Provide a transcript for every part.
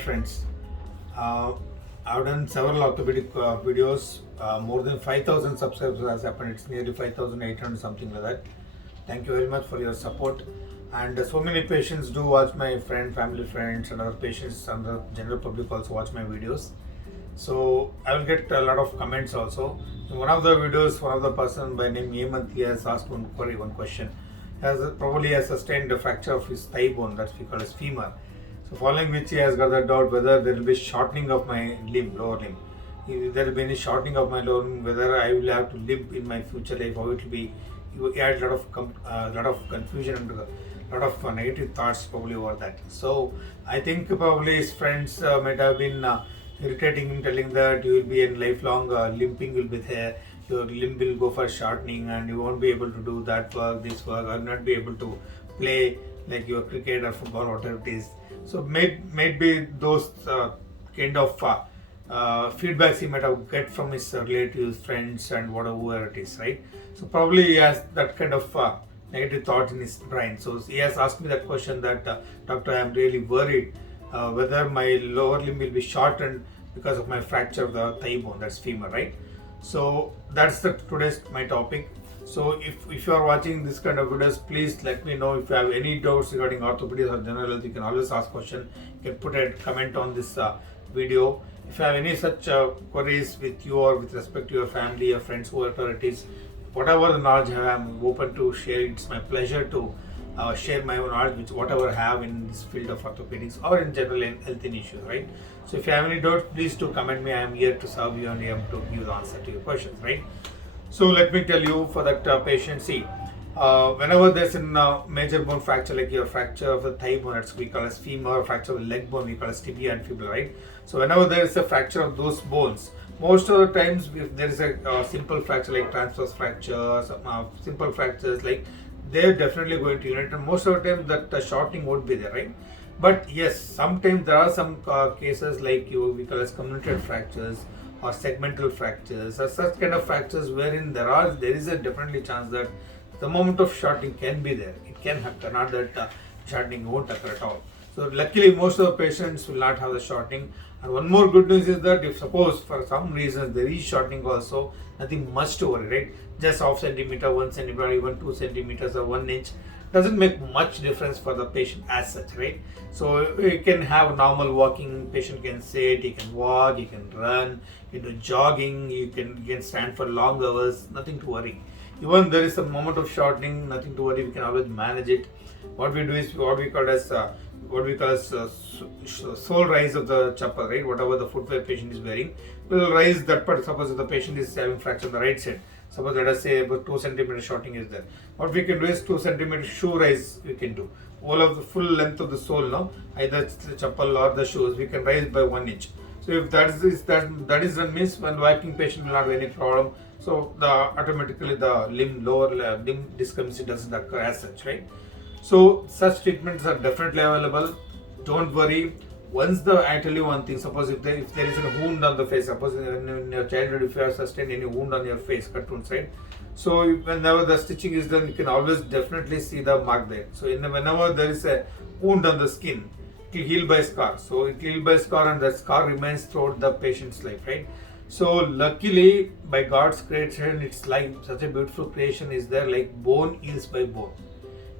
much, friends. Uh, I've done several orthopedic videos. More than 5,000 subscribers has happened. It's nearly 5,800 something like that. Thank you very much for your support. And so many patients do watch my family friends, and other patients and the general public also watch my videos. So I will get a lot of comments also. In one of the videos, one of the person by name Hemant has asked one question. Probably has sustained a fracture of his thigh bone, that we call as femur. So following which he has got the doubt whether there will be shortening of my lower limb. If there will be any shortening of my lower limb, whether I will have to limp in my future life, how it will be. He had a lot of confusion and a lot of negative thoughts probably over that. So I think probably his friends might have been irritating him, telling that you will be in lifelong limping will be there. Your limb will go for shortening and you won't be able to do that work, this work, or not be able to play like your cricket or football, whatever it is. So maybe those kind of feedbacks he might have get from his relatives, friends, and whatever it is, right? So probably he has that kind of negative thought in his brain. So he has asked me that question that doctor, I am really worried whether my lower limb will be shortened because of my fracture of the thigh bone, that's femur, right? So that's today's my topic. So if you are watching this kind of videos, please let me know if you have any doubts regarding orthopedics or general health. You can always ask question. You can put a comment on this video. If you have any such queries with you or with respect to your family, your friends, whoever it is, whatever the knowledge I have, I'm open to share. It's my pleasure to share my own knowledge, which whatever I have in this field of orthopedics or in general in health issues, right? So if you have any doubts, please do comment me. I am here to serve you and I am to give the answer to your questions, right? So let me tell you for that patient, see, whenever there's a major bone fracture, like your fracture of the thigh bone, that's we call as femur, or fracture of the leg bone, we call as tibia and fibula, right? So whenever there is a fracture of those bones, most of the times if there is a simple fracture like transverse fractures, simple fractures, like they're definitely going to unite, and most of the time that shortening won't be there, right? But yes, sometimes there are some cases like we call as comminuted fractures or segmental fractures or such kind of fractures wherein there is a definitely chance that the moment of shortening can be there. It can occur, not that shortening won't occur at all. So luckily most of the patients will not have the shortening. And one more good news is that if suppose for some reason there is shortening also, nothing much to worry, right? Just half centimeter, 1 centimeter, even 2 centimeters or 1 inch doesn't make much difference for the patient as such, right? So you can have normal walking, patient can sit, he can walk, he can run, you can do jogging, you can stand for long hours, nothing to worry. Even there is a moment of shortening, nothing to worry, we can always manage it. What we do is what we call as sole rise of the chapel, right? Whatever the footwear patient is wearing, we will raise that part. Suppose if the patient is having fracture on the right side, suppose let us say about 2 centimeter shortening is there. What we can do is 2 centimeter shoe rise we can do. All of the full length of the sole, no, either the chapel or the shoes, we can raise by 1 inch. So if that is done, means when walking patient will not have any problem. So automatically the lower limb discomfort doesn't occur as such, right? So such treatments are definitely available. Don't worry. Once I tell you one thing, suppose if there is a wound on the face, suppose in your childhood if you have sustained any wound on your face, cut wounds, right? So whenever the stitching is done, you can always definitely see the mark there. So whenever there is a wound on the skin, it will heal by scar. So it will heal by scar and that scar remains throughout the patient's life, right? So luckily by God's creation, it's like such a beautiful creation is there, like bone heals by bone.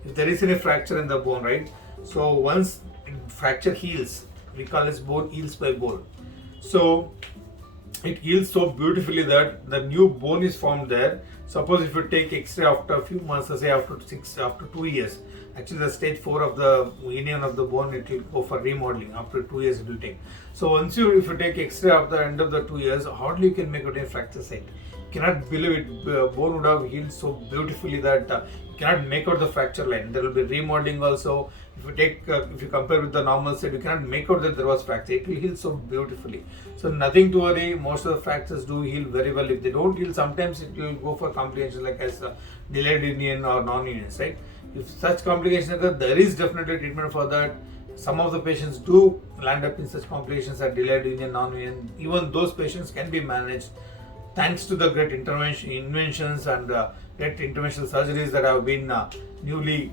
If there is any fracture in the bone, right? So once fracture heals, we call it bone heals by bone. So it heals so beautifully that the new bone is formed there. Suppose if you take X-ray after a few months, say after 2 years, actually the stage 4 of the union of the bone, it will go for remodeling. After 2 years it will take. So once if you take X-ray at the end of the 2 years, hardly you can make out a fracture site. You cannot believe it. Bone would have healed so beautifully that you cannot make out the fracture line. There will be remodeling also. If you compare with the normal side, you cannot make out that there was fracture. It will heal so beautifully. So nothing to worry. Most of the fractures do heal very well. If they don't heal, sometimes it will go for complications like as delayed union or non-unions, right? If such complications occur, there is definitely treatment for that. Some of the patients do land up in such complications as delayed union, non-union. Even those patients can be managed thanks to the great inventions and great interventional surgeries that have been newly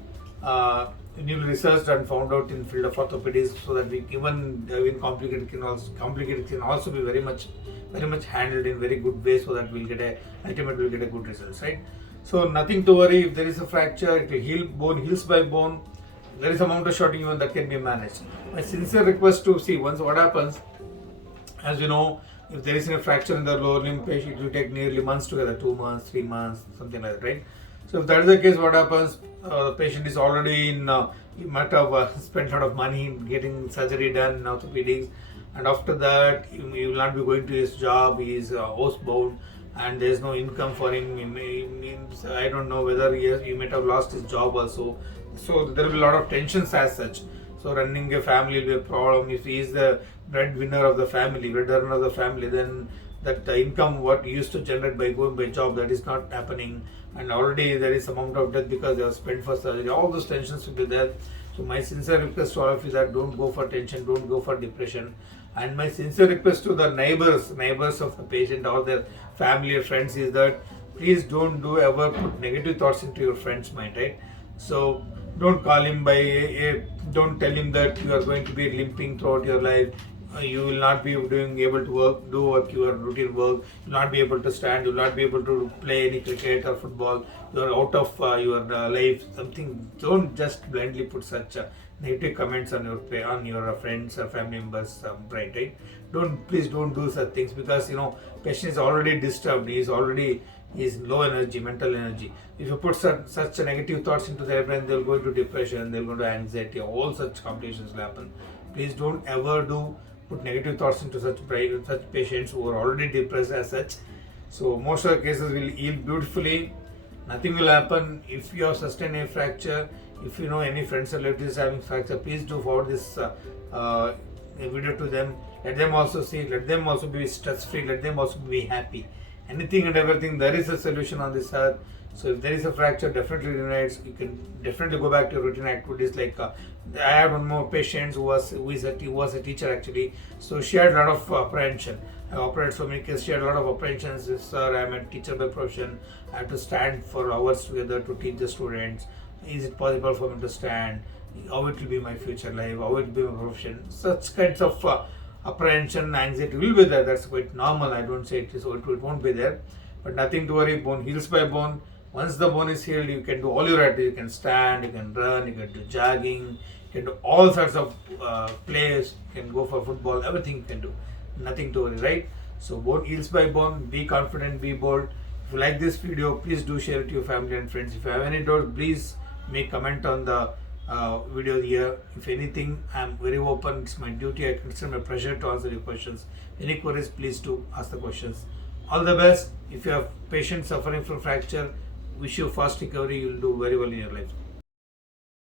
newly researched and found out in field of orthopedics, so that we even complicated can also be very much handled in very good way, so that ultimately we'll get a good results, right? So nothing to worry. If there is a fracture, it will heal. Bone heals by bone. There is amount of shorting even that can be managed. My sincere request to see once what happens, as you know, if there is a fracture in the lower limb, it will take nearly months together, 2 months, 3 months, something like that, right? So if that is the case, what happens? The patient is already you might have spent a lot of money getting surgery done in orthopedics, and after that, he will not be going to his job. He is housebound, and there is no income for him. I don't know whether he might have lost his job also. So there will be a lot of tensions as such. So running a family will be a problem. If he is the breadwinner of the family, then that income what he used to generate by going by job, that is not happening, and already there is amount of death because they have spent for surgery. All those tensions will be there. So my sincere request to all of you that don't go for tension, don't go for depression, and my sincere request to the neighbors of the patient or their family or friends is that please don't ever put negative thoughts into your friend's mind, right? So don't call him don't tell him that you are going to be limping throughout your life. You will not be able to do your routine work. You will not be able to stand. You will not be able to play any cricket or football. You are out of your life. Something. Don't just blindly put such negative comments on your friends or family members' right? Please don't do such things, because patient is already disturbed. He is low energy, mental energy. If you put such negative thoughts into their brain, they'll go into depression, they'll go into anxiety, all such complications will happen. Please don't ever put negative thoughts into such patients who are already depressed as such. So most of the cases will heal beautifully. Nothing will happen. If you have sustained a fracture, if you know any friends or relatives having fracture, please do forward this video to them. Let them also see. Let them also be stress free. Let them also be happy. Anything and everything, there is a solution on this earth. So if there is a fracture, definitely unites. You can definitely go back to your routine activities. Like I had one more patient who was a teacher actually. So she had a lot of apprehension. I operated so many cases. She had a lot of apprehensions. Sir, I am a teacher by profession. I have to stand for hours together to teach the students. Is it possible for me to stand? How it will be my future life? How it will be my profession? Such kinds of apprehension, anxiety will be there. That's quite normal. I don't say it won't be there. But nothing to worry. Bone heals by bone. Once the bone is healed, you can do all your activities. You can stand, you can run, you can do jogging, you can do all sorts of plays. You can go for football. Everything you can do. Nothing to worry, right? So bone heals by bone. Be confident, be bold. If you like this video, please do share it to your family and friends. If you have any doubts, please make comment on the video here. If anything, I am very open. It's my duty. I consider my pleasure to answer your questions. Any queries, please do ask the questions. All the best. If you have patients suffering from fracture, wish you fast recovery. You will do very well in your life.